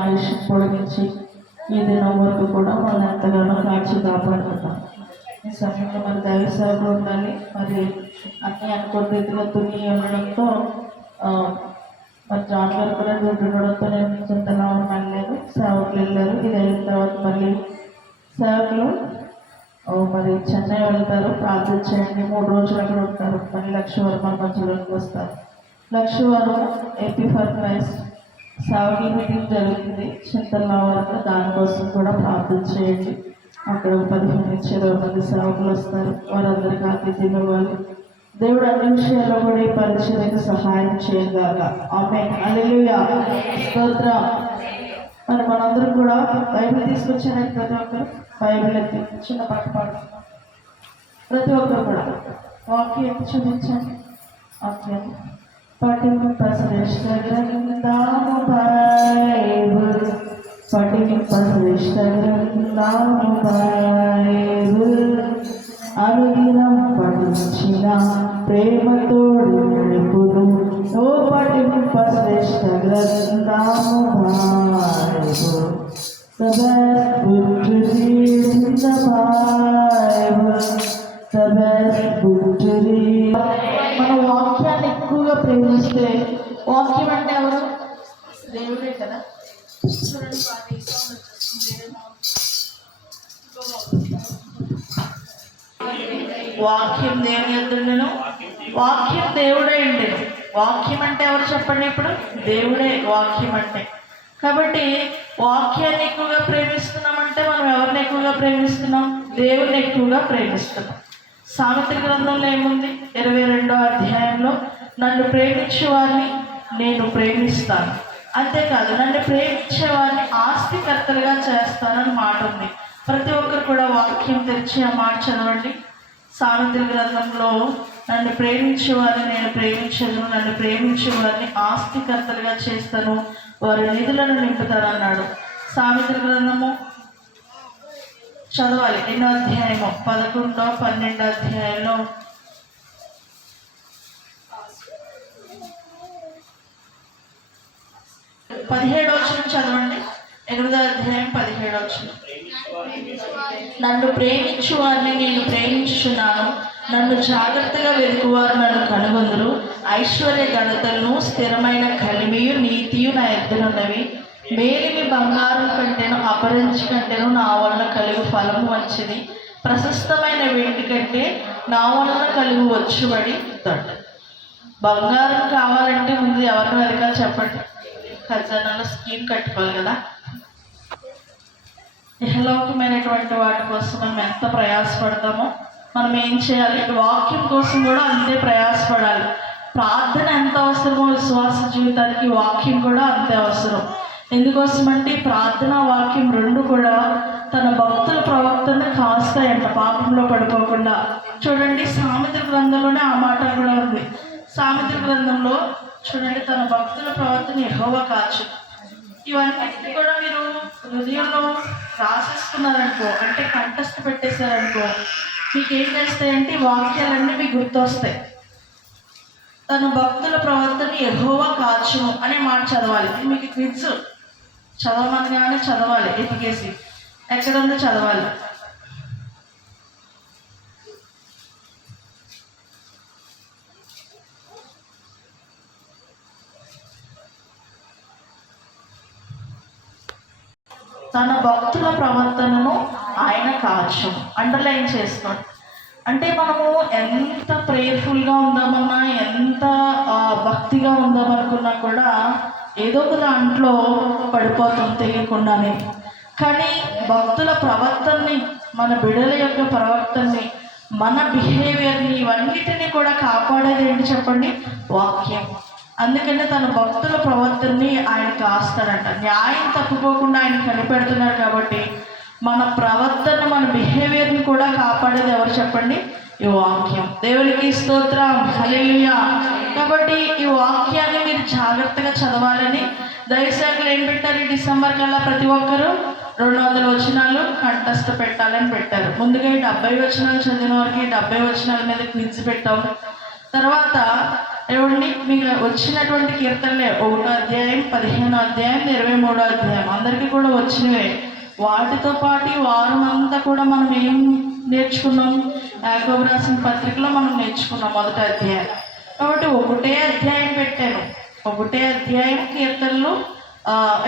ఆయుష్ పొడిగించి ఈ దినం వరకు కూడా మనం ఎంతగానో కాచి కాపాడుతున్నాం. ఈ సమయంలో మరి దైవ సేవలు ఉండాలి. మరి అన్ని అనుకున్న రీతిలో తుని ఉండడంతో మరి జాన్ గారు కూడా డ్యూటీ ఉండడంతో నేను చింతగా వెళ్ళలేదు, సేవకులు వెళ్ళారు. ఇది అయిన తర్వాత మళ్ళీ సేవకులు మరి చెన్నై వెళ్తారు. ప్రార్థన చేయండి. 3 రోజులు అక్కడ ఉంటారు. మళ్ళీ లక్షవారం మన మధ్యలోకి వస్తారు. లక్షవారం ఏపీ ఫర్ క్రైస్ట్ సేవకుల మీటింగ్ జరుగుతుంది చింతల్లో వరకు. దానికోసం కూడా ప్రార్థన చేయండి. అక్కడ 15-20 మంది సేవకులు వస్తారు. వారందరికీ ఆతిథ్యం ఇవ్వాలి. దేవుడు అన్ని విషయాల్లో కూడా ఈ పరిచర్యకు సహాయం చేయగలగాక. ఆమేన్. హల్లెలూయా. స్తోత్రం. మరి మనందరం కూడా బైబిల్ తీసుకొచ్చారని ప్రతి ఒక్కరు బైబిల్ ఎత్తి చిన్న పాట పాడుతున్నాం. ప్రతి ఒక్కరు కూడా వాక్యం చూపించండి. వాక్యం పఠింపశ్రేష్ఠ గ్రంథము బైబిల్, పఠింపశ్రేష్ఠ గ్రంథము బైబిల్, అనుదినం పఠించిన ప్రేమతోడు నడుపును. ఓ పఠింపశ్రేష్ఠ గ్రంథము Bible, the best book to read in the Bible, the best book to read. మన వాక్యాన్ని ఎక్కువగా ప్రేమిస్తే, వాక్యం అంటే ఎవరు? దేవుడే కదా. వాక్యం దేవుని ఎందుండెను, వాక్యం దేవుడే ఉండేను. వాక్యం అంటే ఎవరు చెప్పండి? ఇప్పుడు దేవుడే వాక్యం అంటే. కాబట్టి వాక్యాన్ని ఎక్కువగా ప్రేమిస్తున్నామంటే మనం ఎవరిని ఎక్కువగా ప్రేమిస్తున్నాం? దేవుని ఎక్కువగా ప్రేమిస్తున్నాం. సామెతల గ్రంథంలో ఏముంది? 22వ అధ్యాయంలో నన్ను ప్రేమించే వారిని నేను ప్రేమిస్తాను, అంతేకాదు నన్ను ప్రేమించే వారిని ఆస్తికర్తలుగా చేస్తానని మాట ఉంది. ప్రతి ఒక్కరు కూడా వాక్యం తెరిచి ఆ మాట చదవండి. సామెతల గ్రంథంలో నన్ను ప్రేమించే వారిని నేను ప్రేమించను, నన్ను ప్రేమించే వారిని ఆస్తికర్తలుగా చేస్తాను, వారి నిధులను నింపుతారు అన్నాడు. సామెతల గ్రంథము చదవాలి. ఎన్నో అధ్యాయము? 11, 12 అధ్యాయంలో 17వ వచనం చదవండి. 8వ అధ్యాయం 17వ వచనం. నన్ను ప్రేమించు వారిని నేను ప్రేమించుచున్నాను, నన్ను జాగ్రత్తగా వెతుకువారు నన్ను కనుగొందురు. ఐశ్వర్య ఘనతలను స్థిరమైన కలిమియు నీతియు నా ఎద్దునున్నవి. మేలిమి బంగారం కంటేను అపరంజి కంటేను నా వలన కలుగు ఫలము మంచిది. ప్రశస్తమైన వెండి కంటే నా వలన కలుగు వచ్చుబడి దొడ్డ. బంగారం కావాలంటే ముందు ఎవరిని వెతకాలి చెప్పండి? ఖజానాలో స్కీమ్ కట్టుకోవాలి కదా. ఇహలోకమైనటువంటి వాటి కోసం మనం ఎంత ప్రయాసపడతామో మనం ఏం చేయాలి? వాక్యం కోసం కూడా అంతే ప్రయాసపడాలి. ప్రార్థన ఎంత అవసరమో విశ్వాస జీవితానికి వాక్యం కూడా అంతే అవసరం. ఎందుకోసమంటే ప్రార్థన వాక్యం రెండు కూడా తన భక్తుల ప్రవక్తను కాస్తాయంట పాపంలో పడిపోకుండా. చూడండి, సామెతల గ్రంథంలోనే ఆ మాట కూడా ఉంది. సామెతల గ్రంథంలో చూడండి, తన భక్తుల ప్రవర్తన యెహోవా కాచు. ఇవన్నీ కూడా మీరు హృదయంలో రాసేసుకున్నారనుకో, అంటే కంఠస్థ పెట్టేశారనుకో, మీకు ఏం చేస్తాయంటే వాక్యాలన్నీ మీకు గుర్తొస్తాయి. తన భక్తుల ప్రవర్తన యెహోవా కాచును అనే మాట చదవాలి. మీకు క్విజ్ చదవమనగానే చదవాలి. ఎతికేసి ఎక్కడుందో చదవాలి. తన భక్తుల ప్రవర్తనను ఆయన కాచు. అండర్లైన్ చేసుకోండి. అంటే మనము ఎంత ప్రేయర్ఫుల్గా ఉందామన్నా, ఎంత భక్తిగా ఉందామనుకున్నా కూడా ఏదో ఒక దాంట్లో పడిపోతాం తెలియకుండానే. కానీ భక్తుల ప్రవర్తనని, మన బిడ్డల యొక్క ప్రవర్తనని, మన బిహేవియర్ని, ఇవన్నిటిని కూడా కాపాడేది ఏంటి చెప్పండి? వాక్యం. అందుకనే తన భక్తుల ప్రవర్తనని ఆయన కాస్తాడంట. న్యాయం తప్పుకోకుండా ఆయన కనిపెడుతున్నారు కాబట్టి మన ప్రవర్తన, మన బిహేవియర్ని కూడా కాపాడేది ఎవరు చెప్పండి? ఈ వాక్యం. దేవునికి స్తోత్రం. హల్లెలూయా. కాబట్టి ఈ వాక్యాన్ని మీరు జాగ్రత్తగా చదవాలని దైవసేవకులు ఏం పెట్టారు? ఈ డిసెంబర్ కల్లా ప్రతి ఒక్కరూ 200 వచనాలు కంఠస్థ పెట్టాలని పెట్టారు. ముందుగా 70 వచనాలు చదివిన వారికి 70 వచనాల మీద క్విజ్ పెట్టాం. తర్వాత ఏమండి మీకు వచ్చినటువంటి కీర్తనలే 1వ అధ్యాయం, 15వ అధ్యాయం, 23వ అధ్యాయం అందరికీ కూడా వచ్చినవే. వాటితో పాటు ఈ వారం అంతా కూడా మనం ఏం నేర్చుకున్నాం? యాకోబు రాసిన పత్రికలో మనం నేర్చుకున్నాం 1వ అధ్యాయం. కాబట్టి ఒకటే అధ్యాయం పెట్టాను, ఒకటే అధ్యాయం కీర్తనలు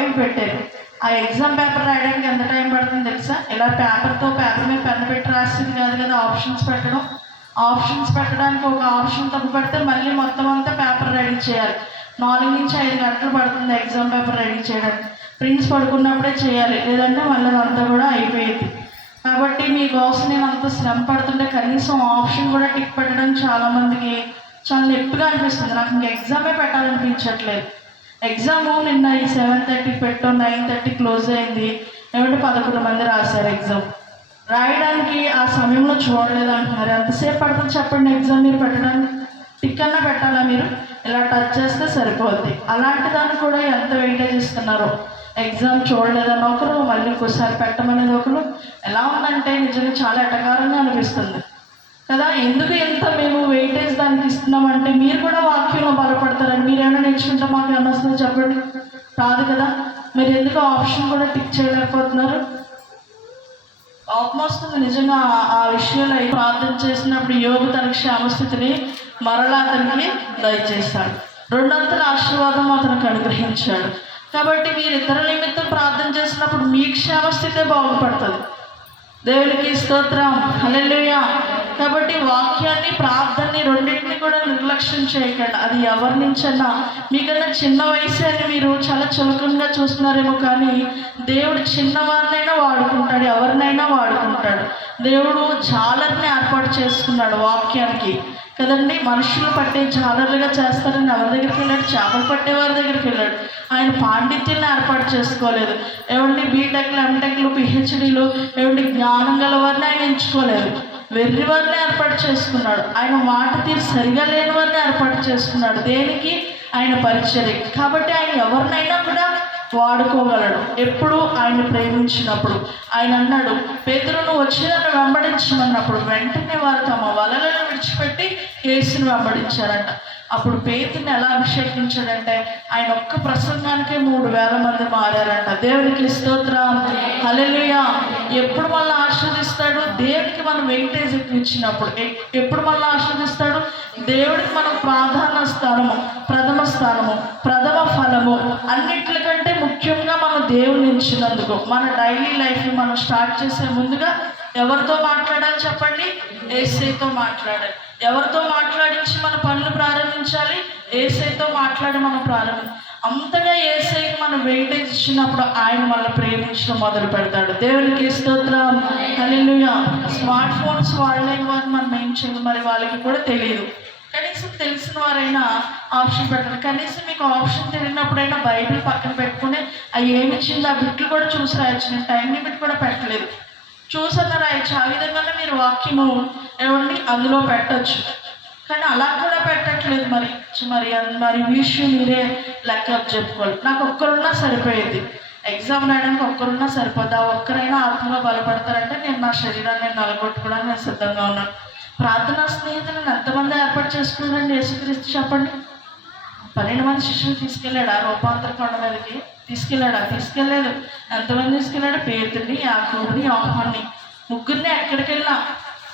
ఇవి పెట్టాను. ఆ ఎగ్జామ్ పేపర్ రాయడానికి ఎంత టైం పడుతుంది తెలుసా? ఇలా పేపర్ మీద పెన్ను పెట్టి రాసింది కాదు కదా ఆప్షన్స్ పెట్టడం. ఆప్షన్స్ పెట్టడానికి ఒక ఆప్షన్ తప్పు పెడితే మళ్ళీ మొత్తం అంతా పేపర్ రెడీ చేయాలి. 4 నుంచి 5 గంటలు పడుతుంది ఎగ్జామ్ పేపర్ రెడీ చేయడానికి. ప్రిన్స్ పడుకున్నప్పుడే చేయాలి, లేదంటే మళ్ళీ అంతా కూడా అయిపోయింది. కాబట్టి మీకోసం నేను అంత శ్రమ పడుతుంటే కనీసం ఆప్షన్ కూడా టిక్ పెట్టడం చాలామందికి చాలా నొప్పిగా అనిపిస్తుంది. నాకు ఇంకా ఎగ్జామే పెట్టాలనిపించట్లేదు. ఎగ్జాము నిన్న ఈ 7:30 పెట్టాం, 9:30 క్లోజ్ అయింది. ఏమంటే 11 మంది రాశారు ఎగ్జామ్. రాయడానికి ఆ సమయంలో చూడలేదు అంటున్నారు. ఎంతసేపు పడుతుంది చెప్పండి ఎగ్జామ్ మీరు పెట్టడానికి? టిక్ అన్నా పెట్టాలా? మీరు ఇలా టచ్ చేస్తే సరిపోద్ది. అలాంటి దాన్ని కూడా ఎంత వెయిటేజ్ ఇస్తున్నారో. ఎగ్జామ్ చూడలేదని ఒకరు, మళ్ళీ ఇంకోసారి పెట్టమనేది ఒకరు. ఎలా ఉందంటే నిజంగా చాలా ఎటకారంగా అనిపిస్తుంది కదా. ఎందుకు ఎంత మేము వెయిటేజ్ దానికి ఇస్తున్నామంటే మీరు కూడా వాక్యంలో బలపడతారని. మీరేమైనా నేర్చుకుంటే మాకు ఏమన్నా వస్తుందో చెప్పండి? కాదు కదా. మీరు ఎందుకు ఆప్షన్ కూడా టిక్ చేయలేకపోతున్నారు? కోపం వస్తుంది నిజంగా. ఆ విషయంలో ప్రార్థన చేసినప్పుడు యోగు తన క్షేమస్థితిని మరలా అతనికి దయచేస్తాడు. 2 ఆశీర్వాదం అతనికి అనుగ్రహించాడు. కాబట్టి మీరు ఇతరుల నిమిత్తం ప్రార్థన చేసినప్పుడు మీ క్షేమస్థితే బాగుపడుతుంది. దేవునికి స్తోత్రం, హల్లెలూయా. కాబట్టి వాక్యాన్ని, ప్రార్థనని రెండింటిని కూడా నిర్లక్ష్యం చేయకండి. అది ఎవరి నుంచన్నా, మీకన్నా చిన్న వయసు అని మీరు చాలా చులకనగా చూస్తున్నారేమో, కానీ దేవుడు చిన్నవారినైనా వాడుకుంటాడు, ఎవరినైనా వాడుకుంటాడు. దేవుడు జాలర్ని ఏర్పాటు చేసుకున్నాడు వాక్యానికి కదండి. మనుషులు పట్టే జాలర్లుగా చేస్తారని ఎవరి దగ్గరికి వెళ్ళాడు? చేపలు పట్టేవారి దగ్గరికి వెళ్ళాడు. ఆయన పాండిత్యాన్ని ఏర్పాటు చేసుకోలేదు. ఏమంటే బీటెక్లు, ఎంటెక్లు, పిహెచ్డీలు, ఏమంటే జ్ఞానం గల వారిని ఆయన ఎంచుకోలేదు. వెర్రి వారిని ఏర్పాటు చేసుకున్నాడు. ఆయన మాట తీరు సరిగా లేని వారిని ఏర్పాటు చేసుకున్నాడు. దేనికి? ఆయన పరిచర్య. కాబట్టి ఆయన ఎవరినైనా కూడా వాడుకోగలడు. ఎప్పుడు ఆయన ప్రేమించినప్పుడు. ఆయన అన్నాడు, పేతురును వచ్చి నన్ను వెంబడించమన్నప్పుడు వెంటనే వారు తమ వలలను విడిచిపెట్టి యేసుని వెంబడించారంట. అప్పుడు పేతురుని ఎలా అభిషేకించాడంటే ఆయన ఒక్క ప్రసంగానికే 3,000 మంది మారారంట. దేవునికి స్తోత్రం, హల్లెలూయా. ఎప్పుడు మళ్ళీ ఆశీర్వదిస్తాడు? దేవునికి మనం వెయిటేజ్ ఇచ్చినప్పుడు. ఎప్పుడు మళ్ళీ ఆశీర్వదిస్తాడు? దేవుడికి మనం ప్రాధాన్య స్థానము, ప్రథమ స్థానము, ప్రథమ ఫలము, అన్నిట్లకంటే ముఖ్యంగా మనం దేవుని ఇచ్చినందుకు. మన డైలీ లైఫ్ని మనం స్టార్ట్ చేసే ముందుగా ఎవరితో మాట్లాడాలి చెప్పండి? యేసయ్యతో మాట్లాడాలి. ఎవరితో మాట్లాడించి మన పనులు ప్రారంభించాలి? యేసయ్యతో మాట్లాడి మనం అంతగా యేసయ్యకి మనం వెయిటేజ్ ఇచ్చినప్పుడు ఆయన మనల్ని ప్రేమించడం మొదలు పెడతాడు. దేవునికి స్తోత్రం, హల్లెలూయా. స్మార్ట్ ఫోన్స్ వాడలేని వారిని మనం ఏం చేయాలి? మరి వాళ్ళకి కూడా తెలియదు. కనీసం తెలిసిన వారైనా ఆప్షన్ పెట్టాలి. కనీసం మీకు ఆప్షన్ తెలియనప్పుడైనా బైబిల్ పక్కన పెట్టుకుని అవి ఏమి ఇచ్చిందో ఆ బిట్లు కూడా చూసి రాయొచ్చు. నేను టైం లిమిట్ కూడా పెట్టలేదు, చూసన్న రాయొచ్చు. ఆ విధంగానే మీరు వాక్యము ఏమండి అందులో పెట్టచ్చు. కానీ అలా కూడా పెట్టట్లేదు. మరి విషయం మీరే లెక్క చెప్పుకోవాలి. నాకు ఒక్కరున్నా సరిపోయేది. ఎగ్జామ్ రాయడానికి ఒక్కరున్నా సరిపోద్ది. ఆ ఒక్కరైనా ఆత్మలో బలపడతారంటే నేను నా శరీరాన్ని నలగొట్టుకోవడానికి నేను సిద్ధంగా ఉన్నాను. ప్రార్థనా స్నేహితులను ఎంతమంది ఏర్పాటు చేసుకున్నారండి యేసుక్రీస్తు చెప్పండి? 12 మంది శిష్యులు తీసుకెళ్ళాడు ఆ రూపాంతర కొండ మీదకి. తీసుకెళ్ళలేదు. ఎంతమంది తీసుకెళ్ళాడు? పేతురుని, యాకోబుని, యోహాన్ని, ముగ్గురిని. ఎక్కడికి వెళ్ళినా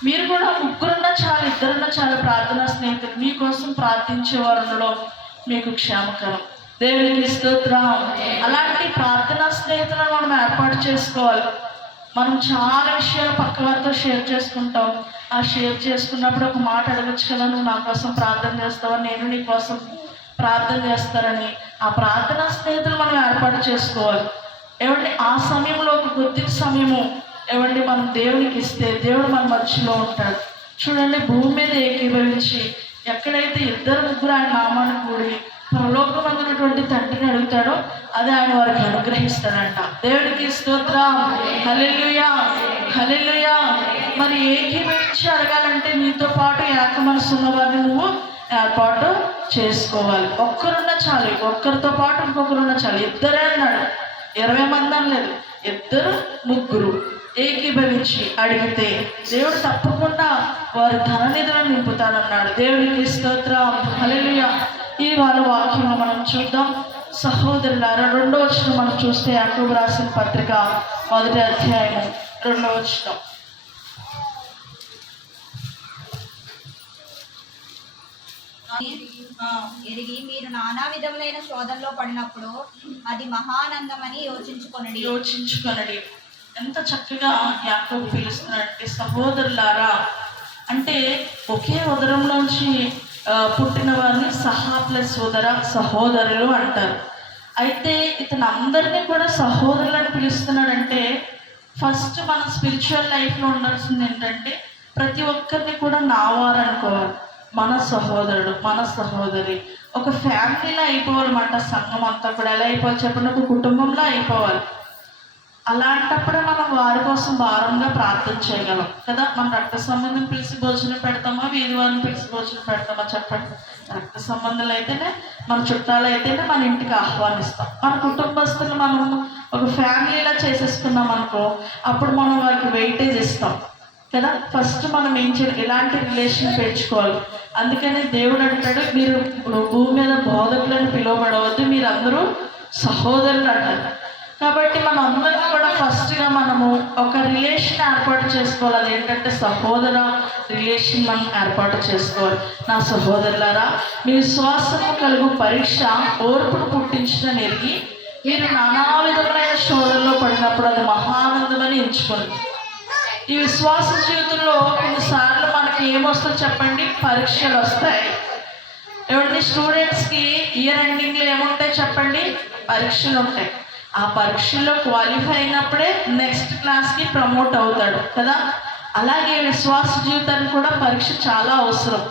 మీరు కూడా ముగ్గురున్నా చాలు, ఇద్దరున్నా చాలు ప్రార్థనా స్నేహితులు. మీకోసం ప్రార్థించేవారు ఉండడం మీకు క్షేమకరం. దేవునికి స్తోత్రం. అలాంటి ప్రార్థనా స్నేహితులను మనం ఏర్పాటు చేసుకోవాలి. మనం చాలా విషయాలు పక్క వారితో షేర్ చేసుకుంటాం. ఆ షేర్ చేసుకున్నప్పుడు ఒక మాట అడగచ్చు కదా, నువ్వు నా కోసం ప్రార్థన చేస్తావా, నేను నీ కోసం ప్రార్థన చేస్తారని. ఆ ప్రార్థనా స్నేహితులు మనం ఏర్పాటు చేసుకోవాలి. ఏమంటే ఆ సమయంలో ఒక కొద్ది సమయము ఏమంటే మనం దేవునికి ఇస్తే దేవుడు మన మధ్యలో ఉంటాడు. చూడండి, భూమి మీద ఏకీభవించి ఎక్కడైతే 2-3 ఆయన నామాన్ని కూడి పరలోకమందున్నటువంటి తండ్రిని అడుగుతాడో అది ఆయన వారికి అనుగ్రహిస్తాడంట. దేవునికి స్తోత్రం, హల్లెలూయా, హల్లెలూయా. మరి ఏకీభవించి అడగాలంటే నీతో పాటు ఏక మనసు ఉన్న వారిని నువ్వు ఏర్పాటు చేసుకోవాలి. ఒక్కరున్నా చాలు, ఒక్కరితో పాటు ఇంకొకరున్నా చాలు. 2 అన్నాడు, 20 మంది అనలేదు. 2, 3 ఏకీభవించి అడిగితే దేవుడు తప్పకుండా వారి ధననిధులను నింపుతానన్నాడు. దేవునికి స్తోత్రం, హల్లెలూయా. ఈ వాళ్ళ వాక్యంలో మనం చూద్దాం. సహోదరులారా, 2వ వచనం మనం చూస్తే యాకోబు రాసిన పత్రిక 1వ అధ్యాయము 2వ వచనం. ఎరిగి మీరు నానా విధములైన శోధనలో పడినప్పుడు అది మహానందమని యోచించుకొనడి. ఎంత చక్కగా యాకోబు పిలుస్తున్నాడంటే, సహోదరులారా అంటే ఒకే ఉదరంలోంచి పుట్టిన వారిని సహా ప్లస్ ఉదర సహోదరులు అంటారు. అయితే ఇతను అందరినీ కూడా సహోదరులను పిలుస్తున్నాడంటే, ఫస్ట్ మన స్పిరిచువల్ లైఫ్లో ఉండాల్సింది ఏంటంటే ప్రతి ఒక్కరిని కూడా నావారు అనుకోవాలి. మన సహోదరుడు, మన సహోదరి, ఒక ఫ్యామిలీలో అయిపోవాలన్నమాట. సంఘం అంతా కూడా ఎలా అయిపోవాలి చెప్పండి, ఒక కుటుంబంలో అయిపోవాలి. అలాంటప్పుడే మనం వారి కోసం భారంగా ప్రార్థన చేయగలం కదా. మన రక్త సంబంధం పిలిచి భోజనం పెడతామా, వీధి వారిని పిలిచి భోజనం పెడతామా చెప్పండి. రక్త సంబంధాలు అయితేనే, మన చుట్టాలు అయితేనే మన ఇంటికి ఆహ్వానిస్తాం. మన కుటుంబస్తులు మనం ఒక ఫ్యామిలీలా చేసేసుకున్నాం అనుకో, అప్పుడు మనం వారికి వెయిటేజ్ ఇస్తాం కదా. ఫస్ట్ మనం ఏం చేయాలి, ఇలాంటి రిలేషన్ పెంచుకోవాలి. అందుకని దేవుడు అంటాడు, మీరు భూమి మీద బోధకులను పిలువబడవద్దు, మీరు అందరూ సహోదరులు అంటారు. కాబట్టి మనం అందరికీ కూడా ఫస్ట్గా మనము ఒక రిలేషన్ ఏర్పాటు చేసుకోవాలి. అది ఏంటంటే సహోదర రిలేషన్ మనం ఏర్పాటు చేసుకోవాలి. నా సహోదరులారా, మీ విశ్వాసము కలుగు పరీక్ష ఓర్పును పుట్టించిన ఎరిగి మీరు నానా విధములైన శోధనలో పడినప్పుడు అది మహానందమని ఎంచుకోండి. ఈ విశ్వాస జీవితంలో కొన్నిసార్లు మనకి ఏమొస్తుందో చెప్పండి, పరీక్షలు వస్తాయి. ఎవరి స్టూడెంట్స్కి ఇయర్ ఎండింగ్లో ఏముంటాయి చెప్పండి, పరీక్షలు ఉంటాయి. ఆ పరీక్షల్లో క్వాలిఫై అయినప్పుడే నెక్స్ట్ క్లాస్కి ప్రమోట్ అవుతాడు కదా. అలాగే విశ్వాస జీవితానికి కూడా పరీక్ష చాలా అవసరం.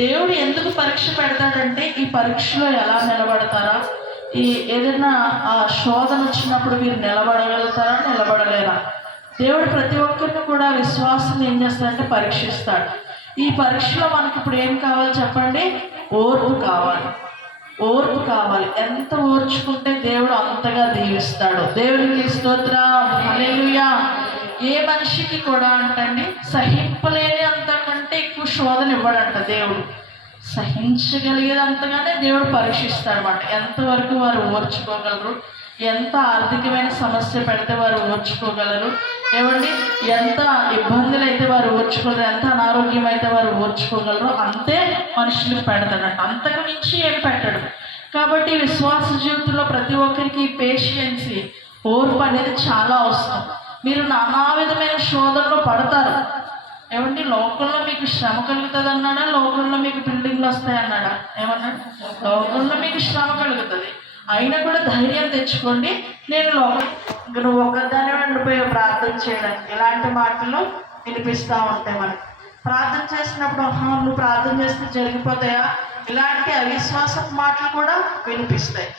దేవుడు ఎందుకు పరీక్ష పెడతాడంటే, ఈ పరీక్షలో ఎలా నిలబడతారా, ఈ ఏదైనా శోధన వచ్చినప్పుడు మీరు నిలబడగలుగుతారా, నిలబడలేరా. దేవుడు ప్రతి ఒక్కరిని కూడా విశ్వాసం ఏం చేస్తాడంటే పరీక్షిస్తాడు. ఈ పరీక్షలో మనకి ఇప్పుడు ఏం కావాలి చెప్పండి, ఓర్పు కావాలి. ఓర్పు కావాలి. ఎంత ఓర్చుకుంటే దేవుడు అంతగా దీవిస్తాడు. దేవునికి స్తోత్రం, హల్లెలూయా. ఏ మనిషికి కూడా అంటండి సహింపలేని అంతకంటే ఎక్కువ శోధన ఇవ్వడంట దేవుడు. సహించగలిగేదంతగానే దేవుడు పరీక్షిస్తాడు అన్నమాట. ఎంతవరకు వారు ఓర్చుకోగలరు, ఎంత ఆర్థికమైన సమస్య పెడితే వారు ఓర్చుకోగలరు, ఏమండి ఎంత ఇబ్బందులు అయితే వారు ఓర్చుకోగలరు, ఎంత అనారోగ్యం అయితే వారు ఓర్చుకోగలరు, అంతే మనుషులకు పెడతాడంట. అంతకు మించి ఏం పెట్టడు. కాబట్టి విశ్వాస జీవితంలో ప్రతి ఒక్కరికి పేషియన్సీ, ఓర్పు అనేది చాలా అవసరం. మీరు నానా విధమైన శోధనలో పడతారు. ఏమండి, లోకంలో మీకు శ్రమ కలుగుతుంది అన్నాడా, లోకంలో మీకు బిల్డింగ్లు వస్తాయి అన్నాడా? ఏమన్నాడు, లోకంలో మీకు శ్రమ కలుగుతుంది, అయినా కూడా ధైర్యం తెచ్చుకోండి, నేను నువ్వు ఒకదాన్ని ఉండిపోయి ప్రార్థన చేయడానికి. ఇలాంటి మాటలు వినిపిస్తూ ఉంటాయి మనకి. ప్రార్థన చేసినప్పుడు నువ్వు ప్రార్థన చేస్తే జరిగిపోతాయా, ఇలాంటి అవిశ్వాసం మాటలు కూడా వినిపిస్తాయి.